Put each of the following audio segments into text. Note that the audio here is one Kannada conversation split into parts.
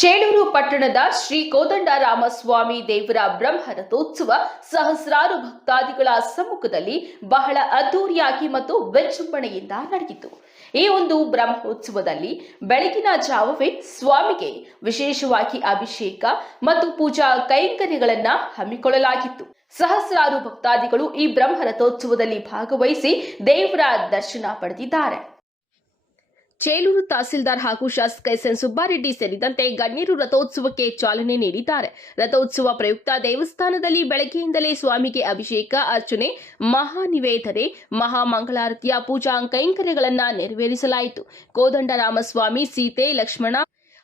ಚೇಳೂರು ಪಟ್ಟಣದ ಶ್ರೀ ಕೋದಂಡರಾಮಸ್ವಾಮಿ ದೇವರ ಬ್ರಹ್ಮ ರಥೋತ್ಸವ ಸಹಸ್ರಾರು ಭಕ್ತಾದಿಗಳ ಸಮ್ಮುಖದಲ್ಲಿ ಬಹಳ ಅದ್ದೂರಿಯಾಗಿ ಮತ್ತು ವಿಜೃಂಭಣೆಯಿಂದ ನಡೆಯಿತು. ಈ ಒಂದು ಬ್ರಹ್ಮೋತ್ಸವದಲ್ಲಿ ಬೆಳಗಿನ ಜಾವವೇ ಸ್ವಾಮಿಗೆ ವಿಶೇಷವಾಗಿ ಅಭಿಷೇಕ ಮತ್ತು ಪೂಜಾ ಕೈಂಕರ್ಯಗಳನ್ನ ಹಮ್ಮಿಕೊಳ್ಳಲಾಗಿತ್ತು. ಸಹಸ್ರಾರು ಭಕ್ತಾದಿಗಳು ಈ ಬ್ರಹ್ಮ ರಥೋತ್ಸವದಲ್ಲಿ ಭಾಗವಹಿಸಿ ದೇವರ ದರ್ಶನ ಪಡೆದಿದ್ದಾರೆ. ಚೇಲೂರು ತಹಸೀಲ್ದಾರ್ ಹಾಗೂ ಶಾಸಕ ಎಸ್ ಎನ್ ಸುಬ್ಬಾರೆಡ್ಡಿ ಸೇರಿದಂತೆ ಗಣ್ಯರು ರಥೋತ್ಸವಕ್ಕೆ ಚಾಲನೆ ನೀಡಿದ್ದಾರೆ. ರಥೋತ್ಸವ ಪ್ರಯುಕ್ತ ದೇವಸ್ಥಾನದಲ್ಲಿ ಬೆಳಗ್ಗೆಯಿಂದಲೇ ಸ್ವಾಮಿಗೆ ಅಭಿಷೇಕ, ಅರ್ಚನೆ, ಮಹಾನಿವೇದನೆ, ಮಹಾಮಂಗಳಾರತಿಯ ಪೂಜಾ ಕೈಂಕರ್ಯಗಳನ್ನು ನೆರವೇರಿಸಲಾಯಿತು. ಕೋದಂಡರಾಮಸ್ವಾಮಿ, ಸೀತೆ, ಲಕ್ಷ್ಮಣ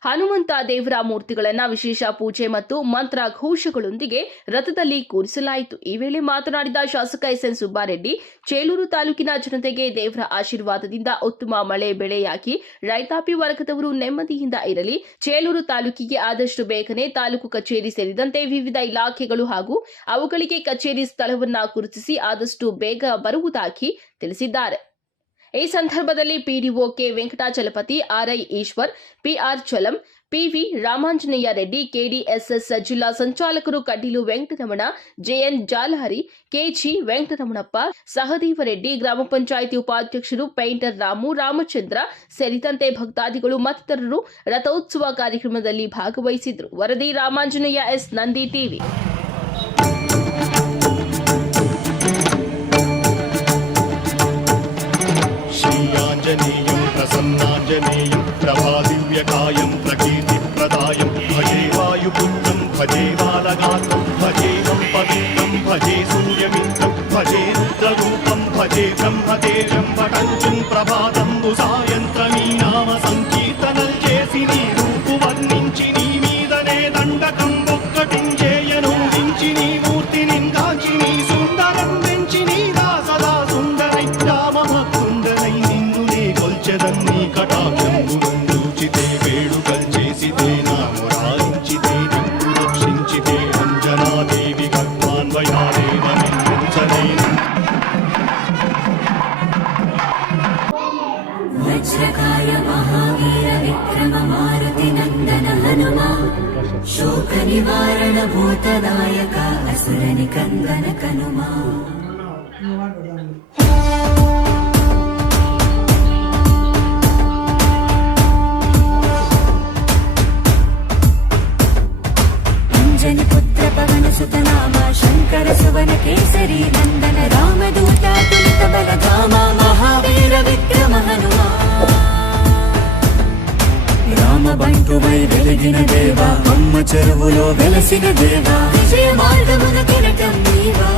ಹನುಮಂತ ದೇವರ ಮೂರ್ತಿಗಳನ್ನ ವಿಶೇಷ ಪೂಜೆ ಮತ್ತು ಮಂತ್ರ ಘೋಷಗಳೊಂದಿಗೆ ರಥದಲ್ಲಿ ಕೂರಿಸಲಾಯಿತು. ಈ ವೇಳೆ ಮಾತನಾಡಿದ ಶಾಸಕ ಎಸ್ ಎನ್ ಸುಬ್ಬಾರೆಡ್ಡಿ, ಚೇಲೂರು ತಾಲೂಕಿನ ಜನತೆಗೆ ದೇವರ ಆಶೀರ್ವಾದದಿಂದ ಉತ್ತಮ ಮಳೆ ಬೆಳೆಯಾಗಿ ರೈತಾಪಿ ವರ್ಗದವರು ನೆಮ್ಮದಿಯಿಂದ ಇರಲಿ. ಚೇಲೂರು ತಾಲೂಕಿಗೆ ಆದಷ್ಟು ಬೇಗನೆ ತಾಲೂಕು ಕಚೇರಿ ಸೇರಿದಂತೆ ವಿವಿಧ ಇಲಾಖೆಗಳು ಹಾಗೂ ಅವುಗಳಿಗೆ ಕಚೇರಿ ಸ್ಥಳವನ್ನ ಗುರುತಿಸಿ ಆದಷ್ಟು ಬೇಗ ಬರುವುದಾಗಿ ತಿಳಿಸಿದ್ದಾರೆ. ಈ ಸಂದರ್ಭದಲ್ಲಿ PDO K Venkatachalapathi, RI Eshwar, PR Chalam PV Ramanjaneya Reddy, KDSS ಜಿಲ್ಲಾ ಸಂಚಾಲಕರು ಕಡ್ಡಿಲು ವೆಂಕಟರಮಣ, ಜೆಎನ್ ಜಾಲಹರಿ, ಕೆಜಿ ವೆಂಕಟರಮಣಪ್ಪ ಸಹದೇವರೆಡ್ಡಿ ಗ್ರಾಮ ಪಂಚಾಯಿತಿ ಉಪಾಧ್ಯಕ್ಷರು ಪೇಂಟರ್ ರಾಮು, ರಾಮಚಂದ್ರ ಸೇರಿದಂತೆ ಭಕ್ತಾದಿಗಳು ಮತ್ತಿತರರು ರಥೋತ್ಸವ ಕಾರ್ಯಕ್ರಮದಲ್ಲಿ ಭಾಗವಹಿಸಿದ್ರು ವರದಿ ರಾಮಾಂಜನೇಯ ಎಸ್. ನಂದಿ ಟಿವಿ. पूजनीयं प्रभादिव्यकायं प्रकीर्तिप्रदायं भजे वायुपुत्रं भजे बालगात्रं भजेदं पवित्रं भजे सूर्यमित्रं भजे रुद्ररूपं भजे ब्रह्मतेजं भटञ्चं प्रभातं दुसाय पुत्र पवन सुत नाम शङ्कर सुवन केसरी नन्दन रामदूत तुलित बलधामा महावीर विक्रम हनुमा రామబంటువై వెలిగిన దేవా అమ్మ చెరువులో వెలసిన దేవా విజయ మార్గమున కిరటం నీవా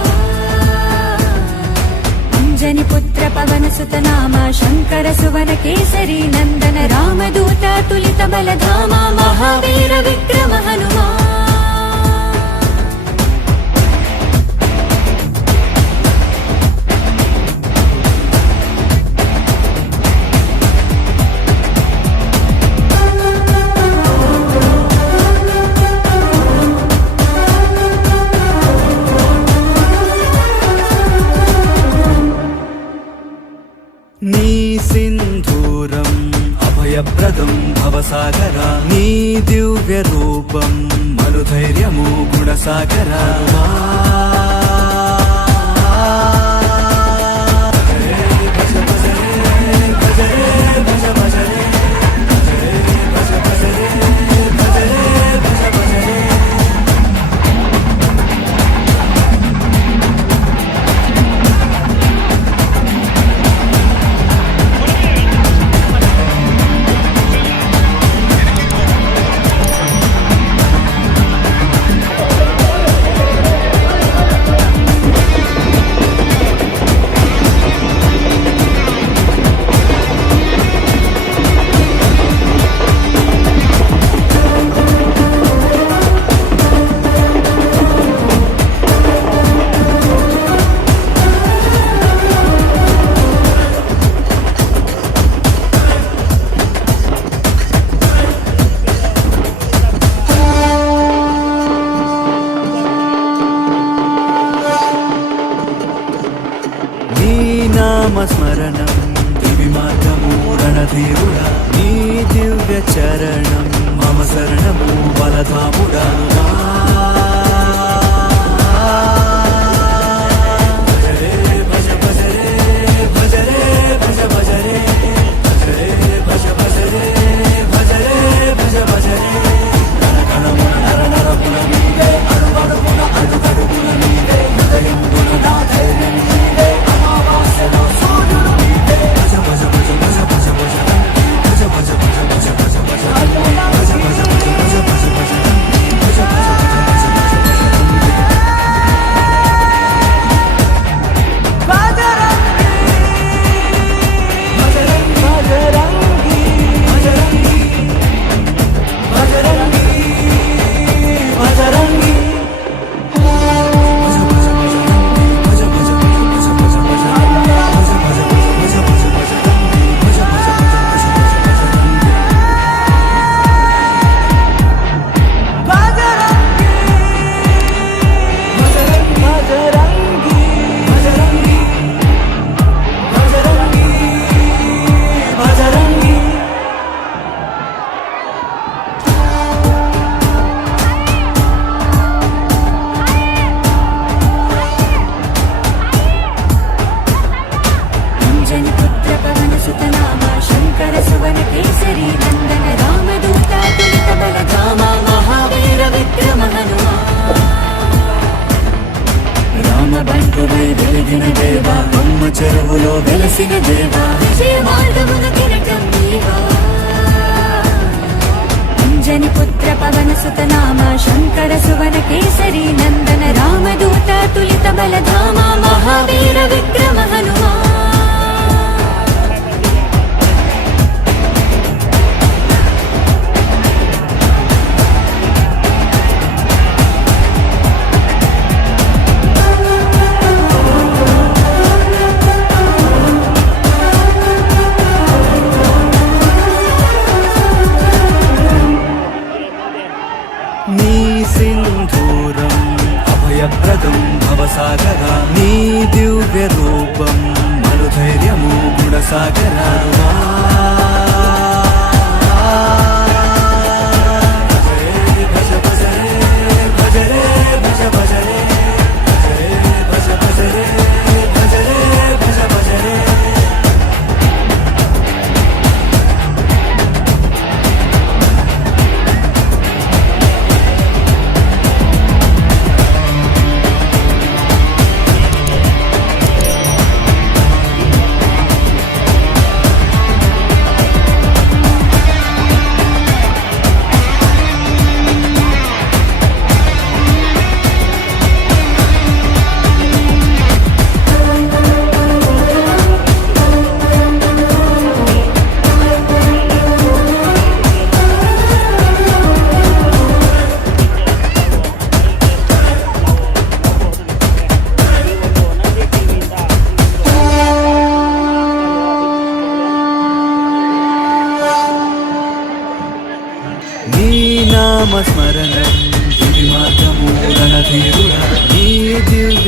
జని పుత్ర పవన సుత నామ శంకర సువన కేసరి నందన రామదూత తులిత బలధామ మహావీర విక్రమ హనుమా అభయప్రదం భవసాగర నీ దివ్య రూపం మనుధైర్యము గుణసాగరా.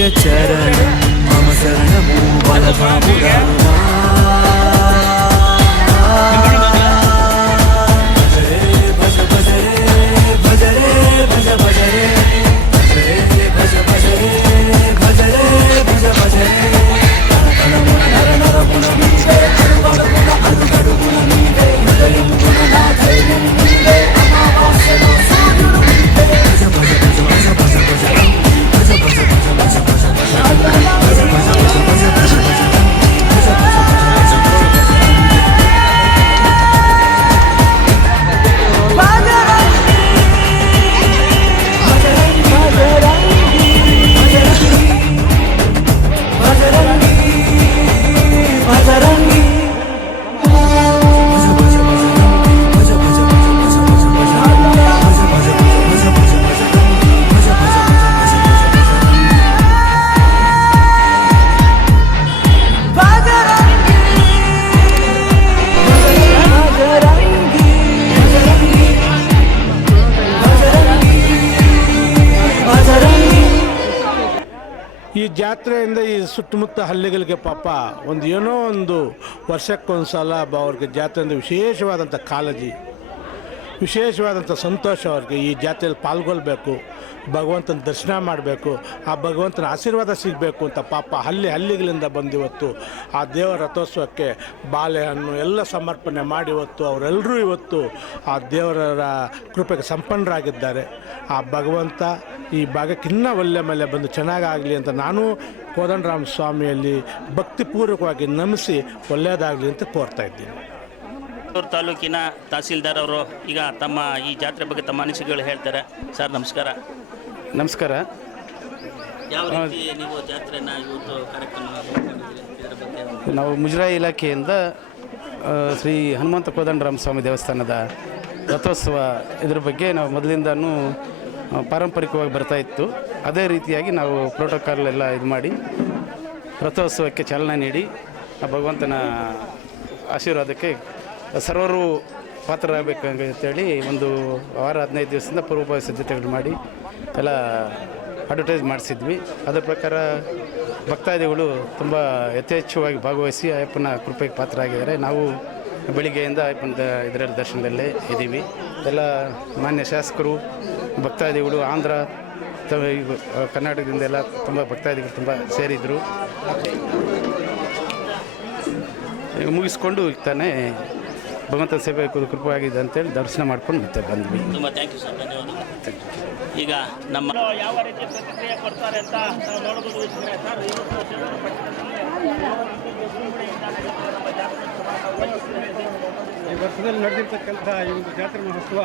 చరణం మమ శరణము బలభాముడా. ಜಾತ್ರೆಯಿಂದ ಈ ಸುತ್ತಮುತ್ತ ಹಳ್ಳಿಗಳಿಗೆ ಪಾಪ ಒಂದು ಏನೋ ಒಂದು ವರ್ಷಕ್ಕೊಂದು ಸಲ ಬ ಅವ್ರಿಗೆ ಜಾತ್ರೆಯಿಂದ ವಿಶೇಷವಾದಂಥ ಕಾಳಜಿ. ವಿಶೇಷವಾದಂಥ ಸಂತೋಷ ಅವ್ರಿಗೆ ಈ ಜಾತ್ರೆಯಲ್ಲಿ ಪಾಲ್ಗೊಳ್ಬೇಕು, ಭಗವಂತನ ದರ್ಶನ ಮಾಡಬೇಕು, ಆ ಭಗವಂತನ ಆಶೀರ್ವಾದ ಸಿಗಬೇಕು ಅಂತ ಪಾಪ ಹಳ್ಳಿ ಹಳ್ಳಿಗಳಿಂದ ಬಂದಿವತ್ತು. ಆ ದೇವರ ರಥೋತ್ಸವಕ್ಕೆ ಬಾಳೆಹಣ್ಣು ಎಲ್ಲ ಸಮರ್ಪಣೆ ಮಾಡಿ ಇವತ್ತು, ಅವರೆಲ್ಲರೂ ಇವತ್ತು ಆ ದೇವರ ಕೃಪೆಗೆ ಸಂಪನ್ನರಾಗಿದ್ದಾರೆ. ಆ ಭಗವಂತ ಈ ಭಾಗಕ್ಕೆ ಇನ್ನೂ ಒಳ್ಳೆ ಮೇಲೆ ಬಂದು ಚೆನ್ನಾಗಾಗಲಿ ಅಂತ ನಾನು ಕೋದಂಡರಾಮ ಸ್ವಾಮಿಯಲ್ಲಿ ಭಕ್ತಿಪೂರ್ವಕವಾಗಿ ನಮಿಸಿ ಒಳ್ಳೆಯದಾಗಲಿ ಅಂತ ಕೋರ್ತಾ ಇದ್ದೀನಿ. ತಾಲೂಕಿನ ತಹಸೀಲ್ದಾರ್ ಅವರು ಈಗ ತಮ್ಮ ಈ ಜಾತ್ರೆ ಬಗ್ಗೆ ತಮ್ಮ ಅನಿಸಿಕೆಗಳು ಹೇಳ್ತಾರೆ. ಸರ್ ನಮಸ್ಕಾರ. ನಮಸ್ಕಾರ. ಯಾವ ರೀತಿ ನೀವು ಜಾತ್ರೆನ ಇವತ್ತು ಕಾರ್ಯಕ್ರಮ ಇದರ ಬಗ್ಗೆ ನಾವು ಮುಜರಾಯಿ ಇಲಾಖೆಯಿಂದ ಆ, ಶ್ರೀ ಹನುಮಂತ ಕೋದಂಡರಾಮ ಸ್ವಾಮಿ ದೇವಸ್ಥಾನದ ರಥೋತ್ಸವ ಇದ್ರ ಬಗ್ಗೆ ನಾವು ಮೊದಲಿಂದನೂ ಆ, ಪಾರಂಪರಿಕವಾಗಿ ಬರ್ತಾ ಇತ್ತು. ಅದೇ ರೀತಿಯಾಗಿ ನಾವು ಪ್ರೋಟೋಕಾಲ್ ಎಲ್ಲ ಇದು ಮಾಡಿ ರಥೋತ್ಸವಕ್ಕೆ ಚಾಲನೆ ನೀಡಿ ಆ ಭಗವಂತನ ಆಶೀರ್ವಾದಕ್ಕೆ ಸರ್ವರು ಪಾತ್ರರಾಗಬೇಕು ಅಂತೇಳಿ ಒಂದು ವಾರ ಹದಿನೈದು ದಿವಸದಿಂದ ಪೂರ್ವಭಾವಿ ಸಿದ್ಧತೆಗಳು ಮಾಡಿ ಎಲ್ಲ ಅಡ್ವರ್ಟೈಸ್ ಮಾಡಿಸಿದ್ವಿ. ಅದರ ಪ್ರಕಾರ ಭಕ್ತಾದಿಗಳು ತುಂಬ ಯಥೇಚ್ಛವಾಗಿ ಭಾಗವಹಿಸಿ ಅಯ್ಯಪ್ಪನ ಕೃಪೆಗೆ ಪಾತ್ರ ಆಗಿದ್ದಾರೆ ನಾವು ಬೆಳಿಗ್ಗೆಯಿಂದ ಅಯ್ಯಪ್ಪನ ಇದರಲ್ಲಿ ದರ್ಶನದಲ್ಲೇ ಇದ್ದೀವಿ. ಎಲ್ಲ ಮಾನ್ಯ ಶಾಸಕರು, ಭಕ್ತಾದಿಗಳು, ಆಂಧ್ರ ಕರ್ನಾಟಕದಿಂದ ಎಲ್ಲ ತುಂಬ ಭಕ್ತಾದಿಗಳು ತುಂಬ ಸೇರಿದರು. ಮುಗಿಸ್ಕೊಂಡು ತಾನೇ ಭಗವಂತನ ಸೇವೆ ಕೃಪವಾಗಿದೆ ಅಂತೇಳಿ ದರ್ಶನ ಮಾಡ್ಕೊಂಡು ಮತ್ತೆ ಬಂದ್ವಿ. ತುಂಬ ಥ್ಯಾಂಕ್ ಯು ಸರ್ ಧನ್ಯವಾದಗಳು. ಈಗ ನಮ್ಮ ಯಾವ ರೀತಿ ಪ್ರತಿಕ್ರಿಯೆ ಕೊಡ್ತಾರೆ ಅಂತ ನಾವು ನೋಡಬಹುದು ವೀಕ್ಷಕರೇ. ಸರ್, ಇವತ್ತು ಈ ವರ್ಷದಲ್ಲಿ ನಡೆದಿರ್ತಕ್ಕಂಥ ಈ ಒಂದು ಜಾತ್ರೆ ಮಹೋತ್ಸವ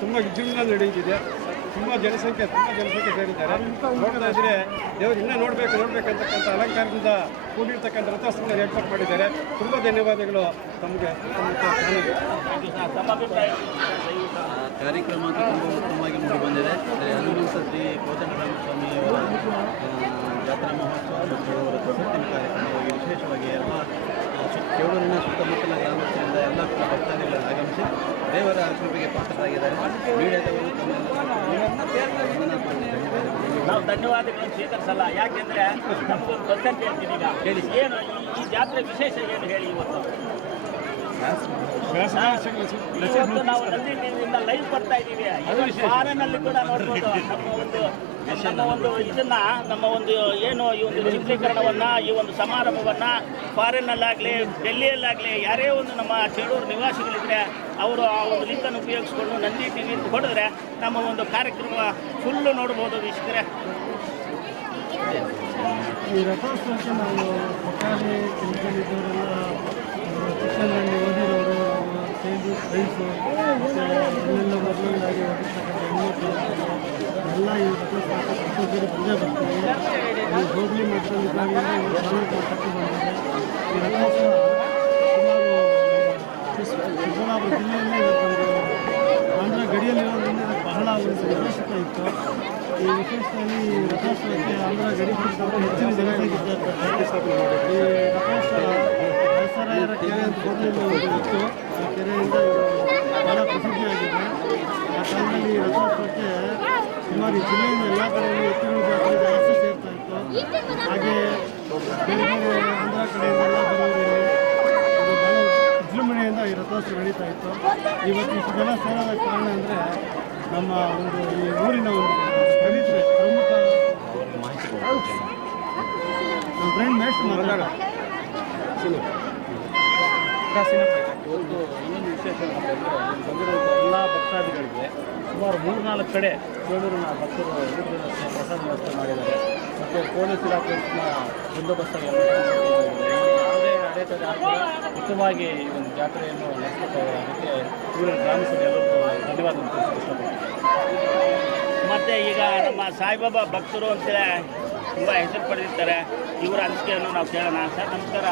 ತುಂಬ ವಿಜೃಂಭಣೆ ನಡೆಯುತ್ತಿದೆ. ತುಂಬ ಜನಸಂಖ್ಯೆ ತುಂಬ ಜನಸಂಖ್ಯೆ ಸೇರಿದ್ದಾರೆ. ನೋಡೋದಾದರೆ ದೇವರು ಇನ್ನೂ ನೋಡಬೇಕು ನೋಡಬೇಕಂತಕ್ಕಂಥ ಅಲಂಕಾರದಿಂದ ಕೂಡಿರ್ತಕ್ಕಂಥ ರಥೋತ್ಸವ ಏರ್ಪಾಡು ಮಾಡಿದ್ದಾರೆ. ತುಂಬ ಧನ್ಯವಾದಗಳು ತಮಗೆ. ಕಾರ್ಯಕ್ರಮ ತುಂಬ ಉತ್ತಮವಾಗಿ ಮೂಡಿ ಬಂದಿದೆ ಹನುಮಂತ ಶ್ರೀ ಕೋದಂಡರಾಮ ಆ, ಜಾತ್ರಾ ಮಹೋತ್ಸವ ಮತ್ತು ರಥಸಪ್ತಮಿ ಕಾರ್ಯಕ್ರಮವಾಗಿ ವಿಶೇಷವಾಗಿ ಎಲ್ಲ ಕೇಳೂರಿನ ಸುತ್ತಮುತ್ತಲ ಗ್ರಾಮಸ್ಥರಿಂದ ಎಲ್ಲ ಭಕ್ತಾದಿಗಳು ಆಗಮಿಸಿ ದೇವರ ಕೃಪೆಗೆ ಪಾತ್ರರಾಗಿದ್ದಾರೆ. ಮೀಡಿಯಾದವರು ನಾವು ಧನ್ಯವಾದಗಳನ್ನು ಸ್ವೀಕರಿಸಲ್ಲ. ಯಾಕೆಂದ್ರೆ ನಮಗೊಂದು ಗೊತ್ತಂತ ಹೇಳ್ತೀನಿ ಈಗ. ಹೇಳಿ. ಏನು ಈ ಜಾತ್ರೆ ವಿಶೇಷ ಏನು ಹೇಳಿ ಇವತ್ತು? ಇವತ್ತು ನಾವು ನಂದಿ ಟಿವಿಯಿಂದ ಲೈವ್ ಬರ್ತಾ ಇದ್ದೀವಿ. ಇದು ಫಾರಿನಲ್ಲಿ ಕೂಡ ನೋಡ್ಬೋದು. ನಮ್ಮ ಒಂದು ನಮ್ಮ ಒಂದು ಇದನ್ನ ನಮ್ಮ ಒಂದು ಏನು ಈ ಒಂದು ಚಿತ್ರೀಕರಣವನ್ನ ಈ ಒಂದು ಸಮಾರಂಭವನ್ನ ಫಾರಿನ್ನಲ್ಲಾಗಲಿ ಡೆಲ್ಲಿಯಲ್ಲಾಗಲಿ ಯಾರೇ ಒಂದು ನಮ್ಮ ಚೇಳೂರು ನಿವಾಸಿಗಳಿದ್ರೆ ಅವರು ಆ ಒಂದು ಲಿಂಕನ್ನು ಉಪಯೋಗಿಸ್ಕೊಂಡು ನಂದಿ ಟಿವಿ ಅಂತ ಹೊಡೆದ್ರೆ ನಮ್ಮ ಒಂದು ಕಾರ್ಯಕ್ರಮ ಫುಲ್ಲು ನೋಡ್ಬೋದು ವೀಕ್ಷಕರೇ. ಈ ರಥೋತ್ಸವಕ್ಕೆ ನಾವು ಸೇದು ಫ್ರೆಂಡ್ಸು ಮತ್ತು ಇನ್ನೆಲ್ಲ ಮೊದಲನೇದಾಗಿ ಓದಿರ್ತಕ್ಕಂಥ ಎಲ್ಲ ಇವತ್ತು ರಥೋತ್ಸವಕ್ಕೆ ಪ್ರತಿಯೊಬ್ಬರು ಬಂದೇ ಬರ್ತಾರೆ ಈ ಹೋಬಳಿ ಮಟ್ಟದಲ್ಲಿ ಇದ್ದಾಗಿಂದ ಈ ತಾಲೂಕು ಮಟ್ಟಕ್ಕೆ ಬಂದಿದೆ ಈ ರಥೋತ್ಸವ ಸುಮಾರು ಜಿಲ್ಲೆಯಲ್ಲೇ ಇವತ್ತೊಂದು ಆಂಧ್ರ ಗಡಿಯಲ್ಲಿರೋದ್ರಿಂದ ಬಹಳ ಒಂದು ಇತ್ತು. ಈ ವಿಶೇಷದಲ್ಲಿ ರಥೋತ್ಸವಕ್ಕೆ ಆಂಧ್ರ ಗಡಿ ಹೆಚ್ಚಿನ ಜನಸಂಖ್ಯೆ ಇದ್ದಾರೆ. ಇವತ್ತು ಇಷ್ಟು ಜನ ಸೇರೋದ ಕಾರಣ ಅಂದರೆ ನಮ್ಮ ಒಂದು ಈ ಊರಿನ ಒಂದು ಪವಿತ್ರ ಪ್ರಮುಖ ನಮ್ಮ ಫ್ರೆಂಡ್ ಮೇಸ್ಟ್ ಮಾತಾಡ ಒಂದು ಇನ್ನೊಂದು ವಿಶೇಷ ಅಂತಂದರೆ ಬಂದಿರುವಂಥ ಎಲ್ಲ ಭಕ್ತಾದಿಗಳಿಗೆ ಸುಮಾರು ಮೂರ್ನಾಲ್ಕು ಕಡೆ ಕೇಳೂರಿನ ಭಕ್ತರು ಪ್ರಸಾದ ವ್ಯವಸ್ಥೆ ಮಾಡಿದ್ದಾರೆ. ಮತ್ತು ಪೊಲೀಸ್ ಇಲಾಖೆಯ ಬಂದೋಬಸ್ತಾಗಿ ಅಡೆತಡೆ ಆಗದೆ ಉತ್ತಮವಾಗಿ ಈ ಒಂದು ಜಾತ್ರೆಯನ್ನು ಅದಕ್ಕೆ ಊರಿನ ಗ್ರಾಮಸ್ಥರು ಎಲ್ಲರೂ ಧನ್ಯವಾದ ಮತ್ತೆ ಈಗ ನಮ್ಮ ಸಾಯಿಬಾಬಾ ಭಕ್ತರು ಅಂತೇಳಿ ತುಂಬ ಹೆಸರು ಪಡೆದಿರ್ತಾರೆ. ಇವರ ಅನಿಸಿಕೆಯನ್ನು ನಾವು ಕೇಳೋಣ. ಸರ್ ನಮಸ್ಕಾರ.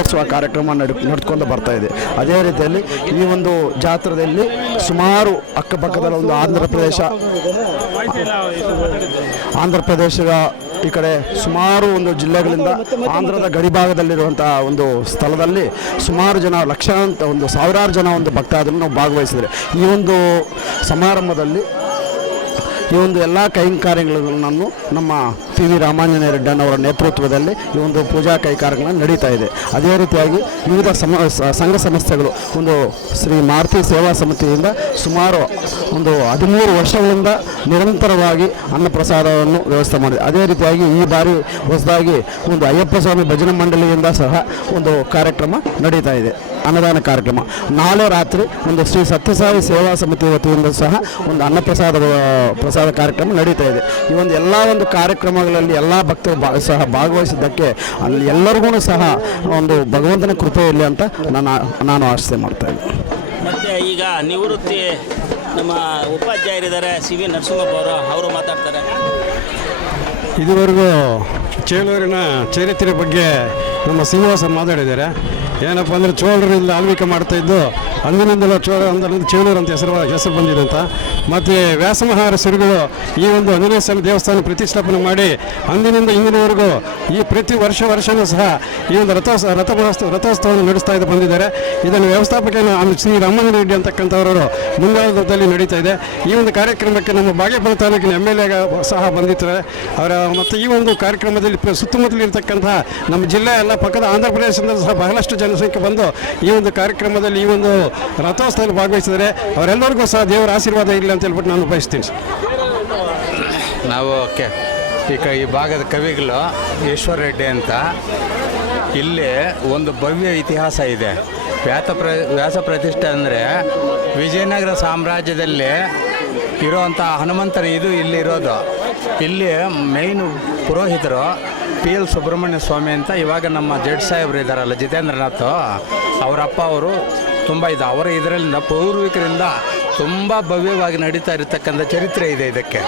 ಉತ್ಸವ ಕಾರ್ಯಕ್ರಮ ನಡೆ ನಡ್ಕೊಂಡು ಬರ್ತಾ ಇದೆ. ಅದೇ ರೀತಿಯಲ್ಲಿ ಈ ಒಂದು ಜಾತ್ರೆಯಲ್ಲಿ ಸುಮಾರು ಅಕ್ಕಪಕ್ಕದ ಒಂದು ಆಂಧ್ರ ಪ್ರದೇಶ ಆಂಧ್ರ ಪ್ರದೇಶದ ಈ ಕಡೆ ಸುಮಾರು ಒಂದು ಜಿಲ್ಲೆಗಳಿಂದ ಆಂಧ್ರದ ಗಡಿಭಾಗದಲ್ಲಿರುವಂತಹ ಒಂದು ಸ್ಥಳದಲ್ಲಿ ಸುಮಾರು ಜನ ಲಕ್ಷಾಂತ ಒಂದು ಸಾವಿರಾರು ಜನ ಒಂದು ಭಕ್ತಾದಿಗಳು ನಾವು ಭಾಗವಹಿಸಿದರೆ. ಈ ಒಂದು ಸಮಾರಂಭದಲ್ಲಿ ಈ ಒಂದು ಎಲ್ಲ ಕೈಂಕಾರ್ಯಗಳನ್ನು ನಮ್ಮ ಪಿ ವಿ ರಾಮಾಂಜನೇಯ ರೆಡ್ಡಣ್ಣವರ ನೇತೃತ್ವದಲ್ಲಿ ಈ ಒಂದು ಪೂಜಾ ಕೈಕಾರ್ಯಗಳನ್ನು ನಡೀತಾ ಇದೆ. ಅದೇ ರೀತಿಯಾಗಿ ವಿವಿಧ ಸಮ ಸಂಘ ಸಂಸ್ಥೆಗಳು, ಒಂದು ಶ್ರೀ ಮಾರುತಿ ಸೇವಾ ಸಮಿತಿಯಿಂದ ಸುಮಾರು ಒಂದು ಹದಿಮೂರು ವರ್ಷಗಳಿಂದ ನಿರಂತರವಾಗಿ ಅನ್ನಪ್ರಸಾದವನ್ನು ವ್ಯವಸ್ಥೆ ಮಾಡಿದೆ. ಅದೇ ರೀತಿಯಾಗಿ ಈ ಬಾರಿ ಹೊಸದಾಗಿ ಒಂದು ಅಯ್ಯಪ್ಪ ಸ್ವಾಮಿ ಭಜನಾ ಮಂಡಳಿಯಿಂದ ಸಹ ಒಂದು ಕಾರ್ಯಕ್ರಮ ನಡೀತಾ ಇದೆ. ಅನ್ನದಾನ ಕಾರ್ಯಕ್ರಮ. ನಾಳೆ ರಾತ್ರಿ ಒಂದು ಶ್ರೀ ಸತ್ಯಸಾಯಿ ಸೇವಾ ಸಮಿತಿ ವತಿಯಿಂದ ಸಹ ಒಂದು ಅನ್ನಪ್ರಸಾದ ಪ್ರಸಾದ ಕಾರ್ಯಕ್ರಮ ನಡೀತಾ ಇದೆ. ಈ ಒಂದು ಎಲ್ಲ ಒಂದು ಕಾರ್ಯಕ್ರಮಗಳಲ್ಲಿ ಎಲ್ಲ ಭಕ್ತರು ಬಾ ಸಹ ಭಾಗವಹಿಸಿದ್ದಕ್ಕೆ ಅಲ್ಲಿ ಎಲ್ಲರಿಗೂ ಸಹ ಒಂದು ಭಗವಂತನ ಕೃಪೆ ಅಂತ ನಾನು ನಾನು ಆಶೆ ಮಾಡ್ತಾ ಇದ್ದೀನಿ. ಮತ್ತು ಈಗ ನಿವೃತ್ತಿ ನಮ್ಮ ಉಪಾಧ್ಯಾಯರಿದ್ದಾರೆ ಸಿ ವಿ ನರಸಿಂಹಪ್ಪ ಅವರು. ಅವರು ಮಾತಾಡ್ತಾರೆ. ಇದುವರೆಗೂ ಚೇಳೂರಿನ ಚರಿತ್ರೆ ಬಗ್ಗೆ ನಮ್ಮ ಶ್ರೀನಿವಾಸ ಮಾತಾಡಿದ್ದಾರೆ. ಏನಪ್ಪ ಅಂದರೆ ಚೋಳರಿಂದ ಆಳ್ವಿಕೆ ಮಾಡ್ತಾ ಇದ್ದು ಅಂದಿನಿಂದಲೂ ಚೋಳ ಅಂದಿನಿಂದ ಚೇಳೂರು ಅಂತ ಹೆಸರು ಹೆಸರು ಬಂದಿದೆ ಅಂತ. ಮತ್ತು ವ್ಯಾಸಮಹಾರ ಶ್ರೀಗಳು ಈ ಒಂದು ಆಂಜನೇಯ ಸ್ವಾಮಿ ದೇವಸ್ಥಾನ ಪ್ರತಿಷ್ಠಾಪನೆ ಮಾಡಿ ಅಂದಿನಿಂದ ಇಂದಿನವರೆಗೂ ಈ ಪ್ರತಿ ವರ್ಷ ವರ್ಷವೂ ಸಹ ಈ ಒಂದು ರಥೋತ್ಸ ರಥಮಹೋತ್ಸವ ರಥೋತ್ಸವವನ್ನು ನಡೆಸ್ತಾ ಇದ್ದು ಬಂದಿದ್ದಾರೆ. ಇದನ್ನು ವ್ಯವಸ್ಥಾಪಕನ ಶ್ರೀ ರಾಮನ ರೆಡ್ಡಿ ಅಂತಕ್ಕಂಥವರು ಮುಂಗಾಲದಲ್ಲಿ ನಡೀತಾ ಇದೆ. ಈ ಒಂದು ಕಾರ್ಯಕ್ರಮಕ್ಕೆ ನಮ್ಮ ಬಾಗೇಪುರ ತಾಲೂಕಿನ ಎಂ ಎಲ್ ಎ ಸಹ ಬಂದಿದ್ದಾರೆ ಅವರ ಮತ್ತು ಈ ಒಂದು ಕಾರ್ಯಕ್ರಮದಲ್ಲಿ ಸುತ್ತಮುತ್ತಲಿರ್ತಕ್ಕಂತಹ ನಮ್ಮ ಜಿಲ್ಲೆ ಎಲ್ಲ ಪಕ್ಕದ ಆಂಧ್ರ ಪ್ರದೇಶದಿಂದ ಸಹ ಬಹಳಷ್ಟು ಜನಸಂಖ್ಯೆ ಬಂದು ಈ ಒಂದು ಕಾರ್ಯಕ್ರಮದಲ್ಲಿ ಈ ಒಂದು ರಥೋತ್ಸವದಲ್ಲಿ ಭಾಗವಹಿಸಿದರೆ ಅವರೆಲ್ಲರಿಗೂ ಸಹ ದೇವರ ಆಶೀರ್ವಾದ ಇರಲಿ ಅಂತ ಹೇಳ್ಬಿಟ್ಟು ನಾನು ಬಯಸ್ತೀನಿ. ನಾವು ಓಕೆ. ಈಗ ಈ ಭಾಗದ ಕವಿಗಳು ಈಶ್ವರ ರೆಡ್ಡಿ ಅಂತ. ಇಲ್ಲಿ ಒಂದು ಭವ್ಯ ಇತಿಹಾಸ ಇದೆ. ವ್ಯಾಸ ಪ್ರ, ವ್ಯಾಸ ಪ್ರತಿಷ್ಠೆ ಅಂದರೆ ವಿಜಯನಗರ ಸಾಮ್ರಾಜ್ಯದಲ್ಲಿ ಇರೋವಂಥ ಹನುಮಂತನ ಇದು ಇಲ್ಲಿರೋದು ಇಲ್ಲಿ ಮೇಯ್ನ್ ಪುರೋಹಿತರು ಪಿ ಎಲ್ ಸುಬ್ರಹ್ಮಣ್ಯ ಸ್ವಾಮಿ ಅಂತ ಇವಾಗ ನಮ್ಮ ಜಡ್ ಸಾಹೇಬ್ರು ಇದ್ದಾರಲ್ಲ ಜಿತೇಂದ್ರನಾಥ್, ಅವರಪ್ಪ ಅವರು ತುಂಬ ಇದೆ. ಅವರ ಇದರಿಂದ ಪೂರ್ವಿಕರಿಂದ ತುಂಬ ಭವ್ಯವಾಗಿ ನಡೀತಾ ಇರತಕ್ಕಂಥ ಚರಿತ್ರೆ ಇದೆ ಇದಕ್ಕೆ.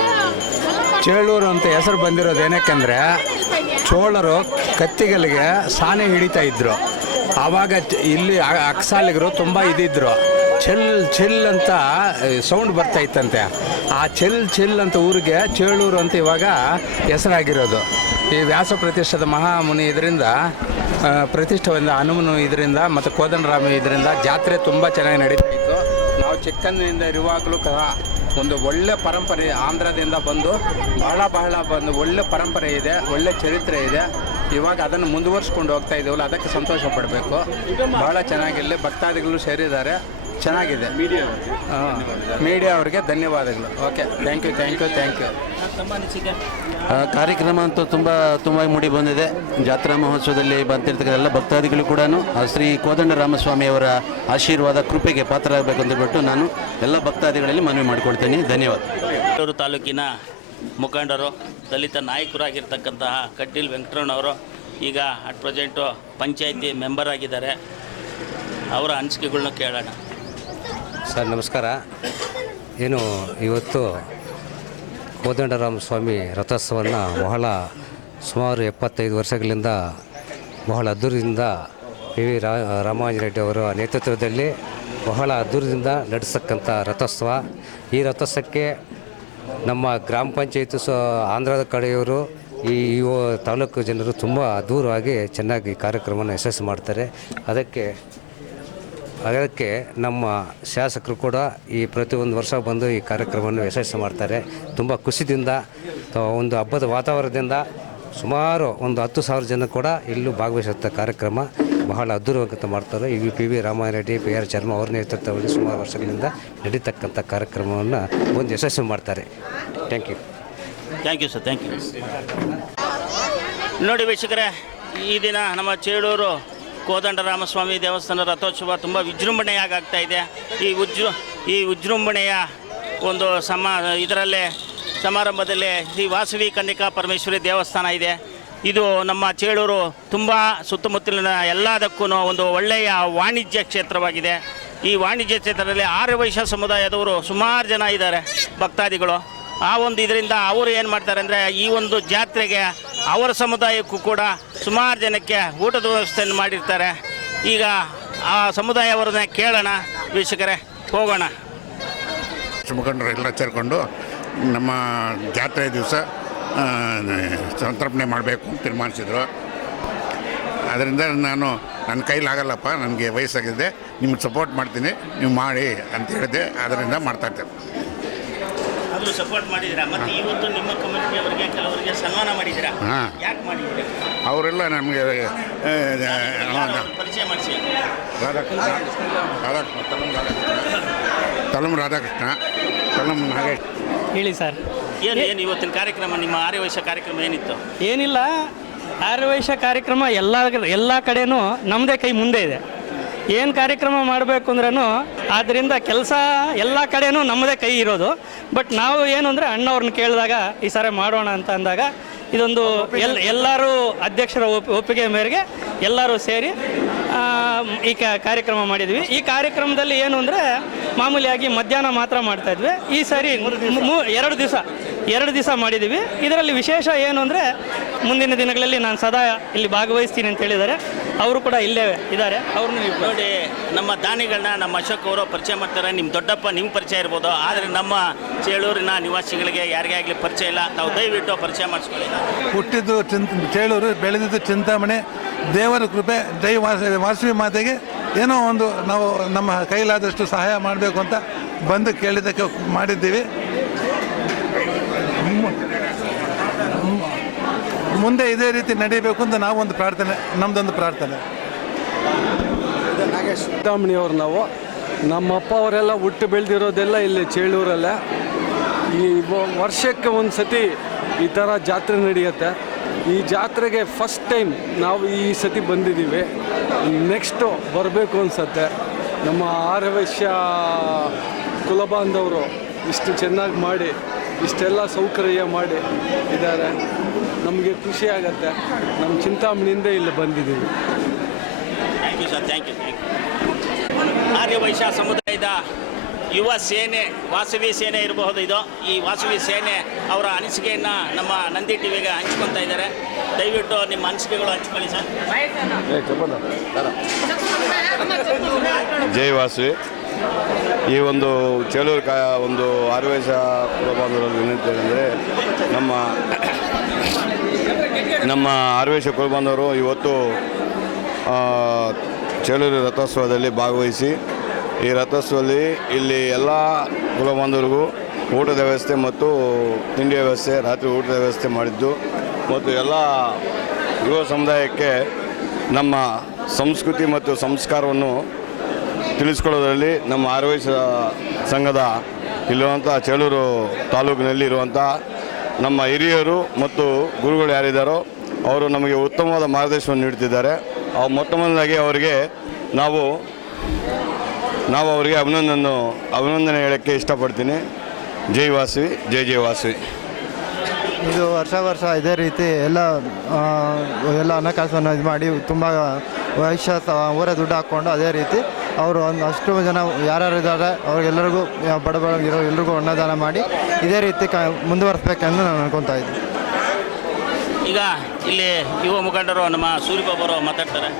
ಚೇಳೂರು ಅಂತ ಹೆಸರು ಬಂದಿರೋದು ಏನಕ್ಕೆಂದರೆ ಚೋಳರು ಕತ್ತಿಗಳಿಗೆ ಸಾನೆ ಹಿಡಿತಾ ಇದ್ದರು ಆವಾಗ ಇಲ್ಲಿ ಅಕ್ಸಾಲಿಗರು ತುಂಬ ಇದಿದ್ರು. ಚೆಲ್ ಚೆಲ್ ಅಂತ ಸೌಂಡ್ ಬರ್ತಾ ಇತ್ತಂತೆ ಆ ಚೆಲ್ ಚೆಲ್ ಅಂತ ಊರಿಗೆ ಚೇಳೂರು ಅಂತ ಇವಾಗ ಹೆಸರಾಗಿರೋದು. ಈ ವ್ಯಾಸ ಪ್ರತಿಷ್ಠದ ಮಹಾಮುನಿ ಇದರಿಂದ ಪ್ರತಿಷ್ಠೆಯಿಂದ ಹನುಮನು ಇದರಿಂದ ಮತ್ತು ಕೋದಂಡರಾಮ ಇದರಿಂದ ಜಾತ್ರೆ ತುಂಬ ಚೆನ್ನಾಗಿ ನಡೀತಾ ಇತ್ತು ನಾವು ಚಿಕ್ಕಂದಿನಿಂದ ಇರುವಾಗಲೂ ಕಹ ಒಂದು ಒಳ್ಳೆ ಪರಂಪರೆ ಆಂಧ್ರದಿಂದ ಬಂದು ಬಹಳ ಬಹಳ ಬಂದು ಒಳ್ಳೆ ಪರಂಪರೆ ಇದೆ, ಒಳ್ಳೆ ಚರಿತ್ರೆ ಇದೆ. ಇವಾಗ ಅದನ್ನು ಮುಂದುವರಿಸ್ಕೊಂಡು ಹೋಗ್ತಾ ಇದ್ದೀವಲ್ಲ ಅದಕ್ಕೆ ಸಂತೋಷ ಪಡಬೇಕು. ಬಹಳ ಚೆನ್ನಾಗಿರಲಿ, ಭಕ್ತಾದಿಗಳು ಸೇರಿದ್ದಾರೆ. ಚೆನ್ನಾಗಿದೆ. ಮೀಡಿಯಾ ಅವರಿಗೆ ಧನ್ಯವಾದಗಳು. Okay thank you thank you thank you ಕಾರ್ಯಕ್ರಮ ಅಂತೂ ತುಂಬ ತುಂಬ ಮೂಡಿ ಬಂದಿದೆ. ಜಾತ್ರಾ ಮಹೋತ್ಸವದಲ್ಲಿ ಬಂದಿರ್ತಕ್ಕಂಥ ಎಲ್ಲ ಭಕ್ತಾದಿಗಳು ಕೂಡ ಶ್ರೀ ಕೋದಂಡ ರಾಮಸ್ವಾಮಿಯವರ ಆಶೀರ್ವಾದ ಕೃಪೆಗೆ ಪಾತ್ರರಾಗಬೇಕು ಅಂತ ನಾನು ಎಲ್ಲ ಭಕ್ತಾದಿಗಳಲ್ಲಿ ಮನವಿ ಮಾಡಿಕೊಳ್ತೇನೆ. ಧನ್ಯವಾದ. ಬೆಂಗಳೂರು ತಾಲೂಕಿನ ಮುಖಂಡರು ದಲಿತ ನಾಯಕರಾಗಿರ್ತಕ್ಕಂತಹ ಕಡ್ಡಿಲ್ ವೆಂಕಟರಮಣವರು ಈಗ ಅಟ್ ಪ್ರೆಸೆಂಟು ಪಂಚಾಯಿತಿ ಮೆಂಬರ್ ಆಗಿದ್ದಾರೆ. ಅವರ ಅನಿಸಿಕೆಗಳನ್ನ ಕೇಳೋಣ. ಸರ್, ನಮಸ್ಕಾರ. ಏನು, ಇವತ್ತು ಕೋದಂಡರಾಮ ಸ್ವಾಮಿ ರಥೋತ್ಸವವನ್ನು ಬಹಳ ಸುಮಾರು ಎಪ್ಪತ್ತೈದು ವರ್ಷಗಳಿಂದ ಬಹಳ ಅದ್ದೂರಿಯಿಂದ ಪಿ ವಿ ರಾಮಾಂಜರೆಡ್ಡಿ ರಾಮಾಂಜ ರೆಡ್ಡಿ ಅವರ ನೇತೃತ್ವದಲ್ಲಿ ಬಹಳ ಅದ್ದೂರಿಯಿಂದ ನಡೆಸಕ್ಕಂಥ ರಥೋತ್ಸವ. ಈ ರಥೋತ್ಸವಕ್ಕೆ ನಮ್ಮ ಗ್ರಾಮ ಪಂಚಾಯತ್ ಸ ಆಂಧ್ರದ ಕಡೆಯವರು, ಈ ಈ ತಾಲೂಕು ಜನರು ತುಂಬ ದೂರವಾಗಿ ಚೆನ್ನಾಗಿ ಕಾರ್ಯಕ್ರಮವನ್ನು ಯಶಸ್ಸು ಮಾಡ್ತಾರೆ. ಅದಕ್ಕೆ ಅದಕ್ಕೆ ನಮ್ಮ ಶಾಸಕರು ಕೂಡ ಈ ಪ್ರತಿಯೊಂದು ವರ್ಷ ಬಂದು ಈ ಕಾರ್ಯಕ್ರಮವನ್ನು ಯಶಸ್ಸು ಮಾಡ್ತಾರೆ. ತುಂಬ ಖುಷಿದಿಂದ ಒಂದು ಹಬ್ಬದ ವಾತಾವರಣದಿಂದ ಸುಮಾರು ಒಂದು ಹತ್ತು ಸಾವಿರ ಜನ ಕೂಡ ಇಲ್ಲೂ ಭಾಗವಹಿಸುತ್ತ ಕಾರ್ಯಕ್ರಮ ಬಹಳ ಅದ್ದೂರಿಯಾಗಿ ಮಾಡ್ತಾರೆ. ಈ P V Ramareddy P R Sharma ಅವ್ರ ನೇತೃತ್ವದಲ್ಲಿ ಸುಮಾರು ವರ್ಷಗಳಿಂದ ನಡೀತಕ್ಕಂಥ ಕಾರ್ಯಕ್ರಮವನ್ನು ಒಂದು ಯಶಸ್ಸು ಮಾಡ್ತಾರೆ. Thank you thank you sir thank you ನೋಡಿ ವೀಕ್ಷಕರೇ, ಈ ದಿನ ನಮ್ಮ ಚೇಳೂರು ಕೋದಂಡರಾಮಸ್ವಾಮಿ ದೇವಸ್ಥಾನ ರಥೋತ್ಸವ ತುಂಬ ವಿಜೃಂಭಣೆಯಾಗಿ ಆಗ್ತಾ ಇದೆ. ಈ ಉಜ್ಜು, ಈ ವಿಜೃಂಭಣೆಯ ಒಂದು ಸಮ, ಇದರಲ್ಲೇ ಸಮಾರಂಭದಲ್ಲಿ ಶ್ರೀ ವಾಸವಿ ಕನ್ನಿಕಾ ಪರಮೇಶ್ವರಿ ದೇವಸ್ಥಾನ ಇದೆ. ಇದು ನಮ್ಮ ಚೇಳೂರು ತುಂಬ ಸುತ್ತಮುತ್ತಲಿನ ಎಲ್ಲದಕ್ಕೂ ಒಂದು ಒಳ್ಳೆಯ ವಾಣಿಜ್ಯ ಕ್ಷೇತ್ರವಾಗಿದೆ. ಈ ವಾಣಿಜ್ಯ ಕ್ಷೇತ್ರದಲ್ಲಿ ಆರ್ಯವೈಶ್ಯ ಸಮುದಾಯದವರು ಸುಮಾರು ಜನ ಇದ್ದಾರೆ ಭಕ್ತಾದಿಗಳು. ಆ ಒಂದು ಇದರಿಂದ ಅವರು ಏನು ಮಾಡ್ತಾರೆ ಅಂದರೆ ಈ ಒಂದು ಜಾತ್ರೆಗೆ ಅವರ ಸಮುದಾಯಕ್ಕೂ ಕೂಡ ಸುಮಾರು ಜನಕ್ಕೆ ಊಟದ ವ್ಯವಸ್ಥೆಯನ್ನು ಮಾಡಿರ್ತಾರೆ. ಈಗ ಆ ಸಮುದಾಯವರನ್ನ ಕೇಳೋಣ. ವೀಕ್ಷಕರೇ, ಹೋಗೋಣ. ಮುಖಂಡರು ಎಲ್ಲ ಸೇರಿಕೊಂಡು ನಮ್ಮ ಜಾತ್ರೆ ದಿವಸ ಸಂತರ್ಪಣೆ ಮಾಡಬೇಕು ಅಂತ ತೀರ್ಮಾನಿಸಿದರು. ಅದರಿಂದ ನಾನು, ನನ್ನ ಕೈಲಾಗಲ್ಲಪ್ಪ ನನಗೆ ವಯಸ್ಸಾಗಿದೆ. ನಿಮ್ಗೆ ಸಪೋರ್ಟ್ ಮಾಡ್ತೀನಿ. ನೀವು ಮಾಡಿ ಅಂತ ಹೇಳಿದೆ. ಅದರಿಂದ ಮಾಡ್ತಾ ಇರ್ತೇವೆ ಮೊದಲು ಸಪೋರ್ಟ್ ಮಾಡಿದ್ದೀರಾ? ಮತ್ತೆ ಇವತ್ತು ನಿಮ್ಮ ಕಮ್ಯುನಿಟಿ ಅವರಿಗೆ ಕೆಲವರಿಗೆ ಸನ್ಮಾನ ಮಾಡಿದ್ದೀರಾ? ಹಾಂ. ಯಾಕೆ ಮಾಡಿದ್ದೀರಾ? ಅವರೆಲ್ಲ ನಮಗೆ ಪರಿಚಯ ಮಾಡಿಸಿ. ರಾಧಾಕೃಷ್ಣ. ರಾಧಾಕೃಷ್ಣ ತಲಂ ರಾಧಾಕೃಷ್ಣ. ತಲಂ ರಾಧಾಕೃಷ್ಣ. ತಲಂ ನಾಗೇಶ್. ಹೇಳಿ ಸರ್. ಏನು ಏನು ಇವತ್ತಿನ ಕಾರ್ಯಕ್ರಮ? ನಿಮ್ಮ ಆರ್ಯವೈಶ್ಯ ಕಾರ್ಯಕ್ರಮ ಏನಿತ್ತು? ಏನಿಲ್ಲ. ಆರ್ಯವೈಶ್ಯ ಕಾರ್ಯಕ್ರಮ ಎಲ್ಲ ಎಲ್ಲ ಕಡೆನೂ ನಮ್ಮದೇ ಕೈ ಮುಂದೆ ಇದೆ. ಏನು ಕಾರ್ಯಕ್ರಮ ಮಾಡಬೇಕು ಅಂದ್ರೂ ಆದ್ದರಿಂದ ಕೆಲಸ ಎಲ್ಲ ಕಡೆನೂ ನಮ್ಮದೇ ಕೈ ಇರೋದು. ಬಟ್ ನಾವು ಏನು ಅಂದರೆ ಅಣ್ಣವ್ರನ್ನ ಕೇಳಿದಾಗ ಈ ಸಾರಿ ಮಾಡೋಣ ಅಂತ ಅಂದಾಗ ಇದೊಂದು ಎಲ್ ಎಲ್ಲರೂ ಅಧ್ಯಕ್ಷರ ಒಪ್ ಒಪ್ಪಿಗೆ ಮೇರೆಗೆ ಎಲ್ಲರೂ ಸೇರಿ ಈ ಕ- ಕಾರ್ಯಕ್ರಮ ಮಾಡಿದ್ವಿ. ಈ ಕಾರ್ಯಕ್ರಮದಲ್ಲಿ ಏನು ಅಂದರೆ ಮಾಮೂಲಿಯಾಗಿ ಮಧ್ಯಾಹ್ನ ಮಾತ್ರ ಮಾಡ್ತಾ ಇದ್ವಿ. ಈ ಸಾರಿ ಎರಡು ದಿವಸ ಎರಡು ದಿವಸ ಮಾಡಿದ್ದೀವಿ ಇದರಲ್ಲಿ ವಿಶೇಷ ಏನು ಅಂದರೆ ಮುಂದಿನ ದಿನಗಳಲ್ಲಿ ನಾನು ಸದಾ ಇಲ್ಲಿ ಭಾಗವಹಿಸ್ತೀನಿ ಅಂತ ಹೇಳಿದ್ದಾರೆ. ಅವರು ಕೂಡ ಇಲ್ಲೇ ಇದ್ದಾರೆ. ಅವ್ರನ್ನ ನೋಡಿ ನಮ್ಮ ದಾನಿಗಳನ್ನ ನಮ್ಮ ಅಶೋಕ್ ಅವರು ಪರಿಚಯ ಮಾಡ್ತಾರೆ. ನಿಮ್ಮ ದೊಡ್ಡಪ್ಪ ನಿಮ್ಮ ಪರಿಚಯ ಇರ್ಬೋದು. ಆದರೆ ನಮ್ಮ ಚೇಳೂರಿನ ನಿವಾಸಿಗಳಿಗೆ ಯಾರಿಗೇ ಆಗಲಿ ಪರಿಚಯ ಇಲ್ಲ. ತಾವು ದಯವಿಟ್ಟು ಪರಿಚಯ ಮಾಡಿಸ್ಕೊಳ್ಳಿ. ಹುಟ್ಟಿದ್ದು ಚಿಂತ ಚೇಳೂರು ಬೆಳೆದಿದ್ದು ಚಿಂತಾಮಣಿ. ದೇವರ ಕೃಪೆ ದೈವ ವಾಸವಿ ವಾಸವಿ ಮಾತೆಗೆ ಏನೋ ಒಂದು ನಾವು ನಮ್ಮ ಕೈಲಾದಷ್ಟು ಸಹಾಯ ಮಾಡಬೇಕು ಅಂತ ಬಂದು ಕೇಳಿದ್ದಕ್ಕೆ ಮಾಡಿದ್ದೀವಿ. ಮುಂದೆ ಇದೇ ರೀತಿ ನಡೀಬೇಕು ಅಂತ ನಾವೊಂದು ಪ್ರಾರ್ಥನೆ ನಮ್ಮದೊಂದು ಪ್ರಾರ್ಥನೆ. ಸಿದ್ದಾಮಣಿಯವ್ರು ನಾವು ನಮ್ಮ ಅಪ್ಪ ಅವರೆಲ್ಲ ಹುಟ್ಟು ಬೆಳೆದಿರೋದೆಲ್ಲ ಇಲ್ಲಿ ಚೇಳೂರಲ್ಲೇ. ಈ ವರ್ಷಕ್ಕೆ ಒಂದು ಸತಿ ಈ ಥರ ಜಾತ್ರೆ ನಡೆಯುತ್ತೆ. ಈ ಜಾತ್ರೆಗೆ ಫಸ್ಟ್ ಟೈಮ್ ನಾವು ಈ ಸತಿ ಬಂದಿದ್ದೀವಿ. ನೆಕ್ಸ್ಟು ಬರಬೇಕು ಅನ್ಸತ್ತೆ. ನಮ್ಮ ಆರ್ಯವೈಶ್ಯ ಕುಲಬಾಂಧವರು ಇಷ್ಟು ಚೆನ್ನಾಗಿ ಮಾಡಿ, ಇಷ್ಟೆಲ್ಲ ಸೌಕರ್ಯ ಮಾಡಿ ಇದ್ದಾರೆ. ನಮಗೆ ಖುಷಿ ಆಗುತ್ತೆ. ನಮ್ಮ ಚಿಂತಾಮಣಿಯಿಂದ ಇಲ್ಲಿ ಬಂದಿದ್ದೀವಿ. Thank you sir thank you thank you Aryavaishya ಸಮುದಾಯದ ಯುವ ಸೇನೆ, ವಾಸವಿ ಸೇನೆ ಇರಬಹುದು ಇದು. ಈ ವಾಸವಿ ಸೇನೆ ಅವರ ಅನಿಸಿಕೆಯನ್ನು ನಮ್ಮ ನಂದಿ ಟಿವಿಗೆ ಹಂಚ್ಕೊತಾ ಇದ್ದಾರೆ. ದಯವಿಟ್ಟು ನಿಮ್ಮ ಅನಿಸಿಕೆಗಳು ಹಂಚ್ಕೊಳ್ಳಿ ಸರ್. ಜೈ ವಾಸವಿ. ಈ ಒಂದು ಚೇಳೂರು ಕಾ, ಒಂದು ಆರ್ವೇಶ ಕುಲಬಾಂಧವರಲ್ಲಿ ವಿನಂತಿ ನಮ್ಮ ನಮ್ಮ ಆರ್ವೇಶ ಕುಲಬಾಂಧವರು ಇವತ್ತು ಚೇಳೂರು ರಥೋತ್ಸವದಲ್ಲಿ ಭಾಗವಹಿಸಿ ಈ ರಥೋತ್ಸವದಲ್ಲಿ ಇಲ್ಲಿ ಎಲ್ಲ ಕುಲಬಾಂಧವರಿಗೂ ಊಟದ ವ್ಯವಸ್ಥೆ ಮತ್ತು ತಿಂಡಿ ವ್ಯವಸ್ಥೆ, ರಾತ್ರಿ ಊಟದ ವ್ಯವಸ್ಥೆ ಮಾಡಿದ್ದು ಮತ್ತು ಎಲ್ಲ ಯುವ ಸಮುದಾಯಕ್ಕೆ ನಮ್ಮ ಸಂಸ್ಕೃತಿ ಮತ್ತು ಸಂಸ್ಕಾರವನ್ನು ತಿಳಿಸ್ಕೊಳ್ಳೋದರಲ್ಲಿ ನಮ್ಮ ಆರೋಗ್ಯ ಸಂಘದ ಇಲ್ಲಿರುವಂಥ ಚೇಳೂರು ತಾಲೂಕಿನಲ್ಲಿ ಇರುವಂಥ ನಮ್ಮ ಹಿರಿಯರು ಮತ್ತು ಗುರುಗಳು ಯಾರಿದ್ದಾರೋ ಅವರು ನಮಗೆ ಉತ್ತಮವಾದ ಮಾರ್ಗದರ್ಶನವನ್ನು ನೀಡುತ್ತಿದ್ದಾರೆ. ಮೊಟ್ಟ ಮೊದಲಾಗಿ ಅವರಿಗೆ ನಾವು ನಾವು ಅವರಿಗೆ ಅಭಿನಂದನೆ ಅಭಿನಂದನೆ ಹೇಳೋಕ್ಕೆ ಇಷ್ಟಪಡ್ತೀನಿ. ಜೈ ವಾಸವಿ ಜೈ ಜೈ ವಾಸವಿ. ಇದು ವರ್ಷ ವರ್ಷ ಇದೇ ರೀತಿ ಎಲ್ಲ ಎಲ್ಲ ಹಣಕಾಸನ್ನು ಇದು ಮಾಡಿ ತುಂಬ ವಯಸ್ಸು ಊರ ದುಡ್ಡು ಹಾಕ್ಕೊಂಡು ಅದೇ ರೀತಿ ಅವರು ಒಂದು ಅಷ್ಟು ಜನ ಯಾರ್ಯಾರು ಇದ್ದಾರೆ ಅವ್ರಿಗೆಲ್ಲರಿಗೂ ಬಡ ಬಡ ಇರೋ ಎಲ್ರಿಗೂ ಅನ್ನದಾನ ಮಾಡಿ ಇದೇ ರೀತಿ ಕ ಮುಂದುವರಿಸ್ಬೇಕೆಂದು ನಾನು ಅನ್ಕೊತಾ ಇದ್ದೀನಿ. ಈಗ ಇಲ್ಲಿ ಯುವ ಮುಖಂಡರು ನಮ್ಮ ಸೂರ್ಯಬಾಬರು ಮಾತಾಡ್ತಾರೆ.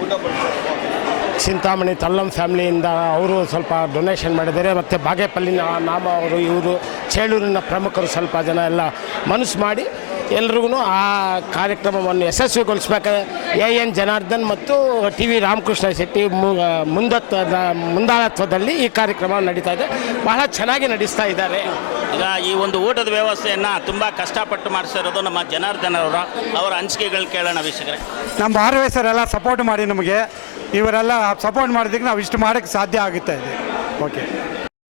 ಚಿಂತಾಮಣಿ ತಲ್ಲಂ ಫ್ಯಾಮಿಲಿಯಿಂದ ಅವರು ಸ್ವಲ್ಪ ಡೊನೇಷನ್ ಮಾಡಿದ್ದಾರೆ. ಮತ್ತು ಬಾಗೇಪಲ್ಲಿನ ನಾಮ ಅವರು ಇವರು ಚೇಳೂರಿನ ಪ್ರಮುಖರು ಸ್ವಲ್ಪ ಜನ ಎಲ್ಲ ಮನಸ್ಸು ಮಾಡಿ ಎಲ್ರಿಗೂ ಆ ಕಾರ್ಯಕ್ರಮವನ್ನು ಯಶಸ್ವಿಗೊಳಿಸ್ಬೇಕಾದ್ರೆ ಎ ಎನ್ ಜನಾರ್ದನ್ ಮತ್ತು ಟಿ ವಿ ರಾಮಕೃಷ್ಣ ಶೆಟ್ಟಿ ಮು ಮುಂದತ್ವದ ಮುಂದಾಳತ್ವದಲ್ಲಿ ಈ ಕಾರ್ಯಕ್ರಮ ನಡೀತಾ ಇದೆ. ಬಹಳ ಚೆನ್ನಾಗಿ ನಡೆಸ್ತಾ ಇದ್ದಾರೆ. ಈಗ ಈ ಒಂದು ಊಟದ ವ್ಯವಸ್ಥೆಯನ್ನು ತುಂಬ ಕಷ್ಟಪಟ್ಟು ಮಾಡಿಸಿರೋದು ನಮ್ಮ ಜನಾರ್ದನ್ ಅವರ ಅವರ ಅನಿಸಿಕೆಗಳು ಕೇಳೋಣ ವೀಕ್ಷಕರೇ. ನಮ್ಮ ಆರ್ವೇಸರೆಲ್ಲ ಸಪೋರ್ಟ್ ಮಾಡಿ ನಮಗೆ. ಇವರೆಲ್ಲ ಸಪೋರ್ಟ್ ಮಾಡಿದ್ದಕ್ಕೆ ನಾವು ಇಷ್ಟು ಮಾಡೋಕ್ಕೆ ಸಾಧ್ಯ ಆಗುತ್ತೆ ಇದೆ. ಓಕೆ.